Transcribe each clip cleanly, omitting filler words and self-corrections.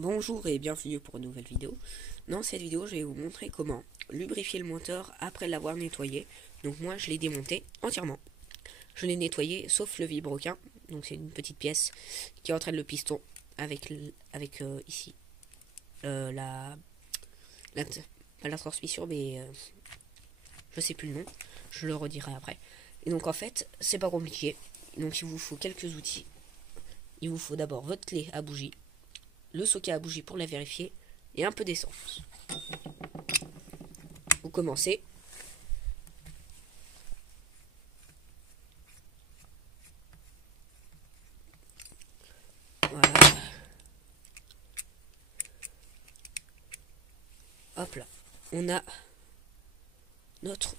Bonjour et bienvenue pour une nouvelle vidéo. Dans cette vidéo, je vais vous montrer comment lubrifier le moteur après l'avoir nettoyé. Donc moi, je l'ai démonté entièrement. Je l'ai nettoyé sauf le vilebrequin. Donc c'est une petite pièce qui entraîne le piston avec ici pas la transmission, mais je sais plus le nom. Je le redirai après. Et donc en fait, c'est pas compliqué. Donc il vous faut quelques outils. Il vous faut d'abord votre clé à bougie, le socket à bougie pour la vérifier et un peu d'essence. Vous commencez. Voilà. Hop là. On a notre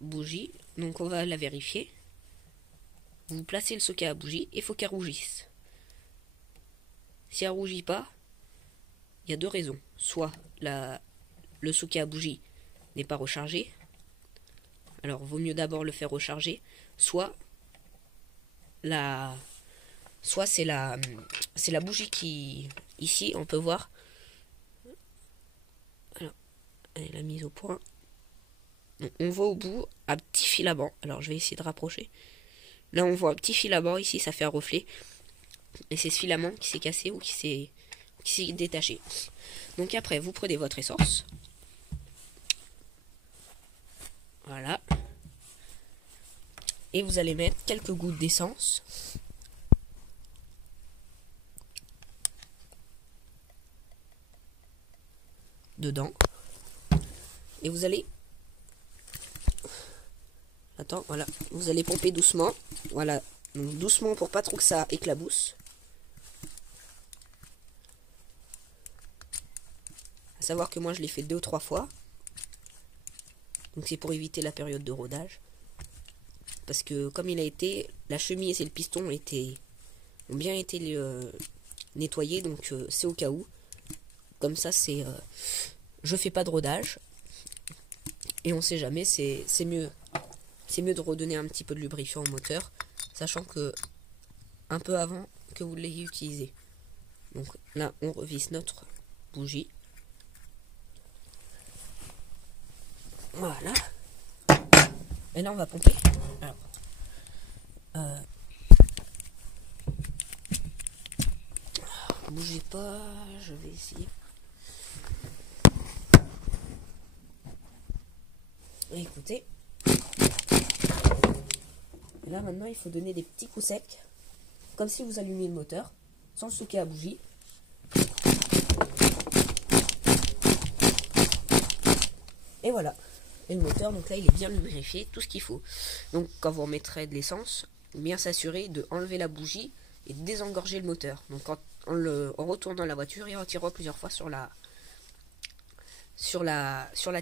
bougie. Donc on va la vérifier. Vous placez le socket à bougie et il faut qu'elle rougisse. Si elle ne rougit pas, il y a deux raisons. Soit le socket à bougie n'est pas rechargé. Alors vaut mieux d'abord le faire recharger. Soit c'est la bougie qui, ici on peut voir, alors elle est la mise au point. Donc, on voit au bout un petit filament. Alors je vais essayer de rapprocher. Là on voit un petit filament, ici ça fait un reflet. Et c'est ce filament qui s'est cassé ou qui s'est détaché. Donc après vous prenez votre essence. Voilà. Et vous allez mettre quelques gouttes d'essence. Dedans. Et vous allez... Attends, voilà. Vous allez pomper doucement. Voilà. Donc doucement pour pas trop que ça éclabousse. À savoir que moi je l'ai fait 2 ou 3 fois. Donc c'est pour éviter la période de rodage. Parce que comme il a été, la chemise et le piston ont bien été nettoyés. Donc c'est au cas où. Comme ça je fais pas de rodage. Et on sait jamais, c'est mieux. C'est mieux de redonner un petit peu de lubrifiant au moteur. Sachant que un peu avant que vous l'ayez utilisé. Donc là on revisse notre bougie. Voilà. Et là on va pomper. Alors, bougez pas, je vais essayer. Et écoutez. Et là maintenant il faut donner des petits coups secs. Comme si vous allumiez le moteur. Sans le socket à bougie. Et voilà. Et le moteur, donc là il est bien lubrifié, tout ce qu'il faut. Donc quand vous remettrez de l'essence, bien s'assurer de enlever la bougie et de désengorger le moteur. Donc en retournant la voiture et en tirant plusieurs fois sur la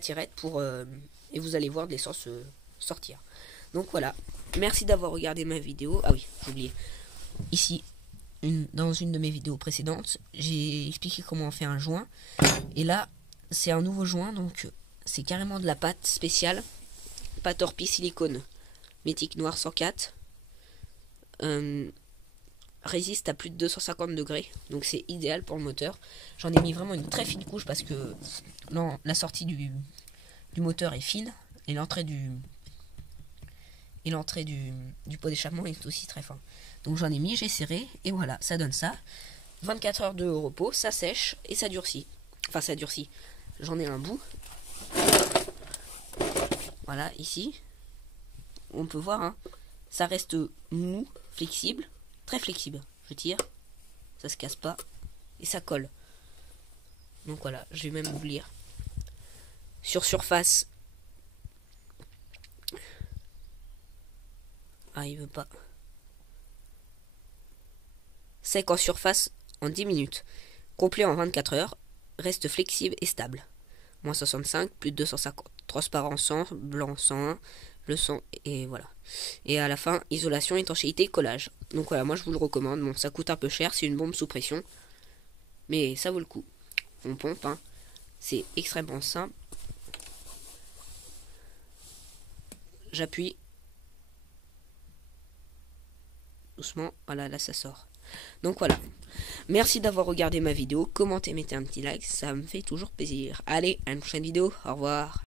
tirette pour et vous allez voir de l'essence sortir. Donc voilà. Merci d'avoir regardé ma vidéo. Ah oui, j'ai oublié. Ici, dans une de mes vidéos précédentes, j'ai expliqué comment on fait un joint. Et là, c'est un nouveau joint, donc c'est carrément de la pâte spéciale. Pâte Orpi silicone. Métique noir 104. Résiste à plus de 250 degrés. Donc c'est idéal pour le moteur. J'en ai mis vraiment une très fine couche parce que non, la sortie du moteur est fine. Et l'entrée du pot d'échappement est aussi très fin. Donc j'en ai mis, j'ai serré. Et voilà, ça donne ça. 24 heures de repos, ça sèche et ça durcit. Enfin ça durcit. J'en ai un bout. Voilà, ici. On peut voir, hein, ça reste mou, flexible, très flexible. Je tire, ça se casse pas et ça colle. Donc voilà, je vais même vous lire. Sur surface. Ah, il veut pas. Sec en surface en 10 minutes. Complet en 24 heures. Reste flexible et stable. Moins 65, plus de 250. Transparent 100, blanc 101. Le son et voilà. Et à la fin, isolation, étanchéité, collage. Donc voilà, moi je vous le recommande. Bon, ça coûte un peu cher, c'est une bombe sous pression. Mais ça vaut le coup. On pompe, hein. C'est extrêmement simple. J'appuie. Doucement, voilà, là ça sort. Donc voilà. Merci d'avoir regardé ma vidéo. Commentez, mettez un petit like. Ça me fait toujours plaisir. Allez, à une prochaine vidéo. Au revoir.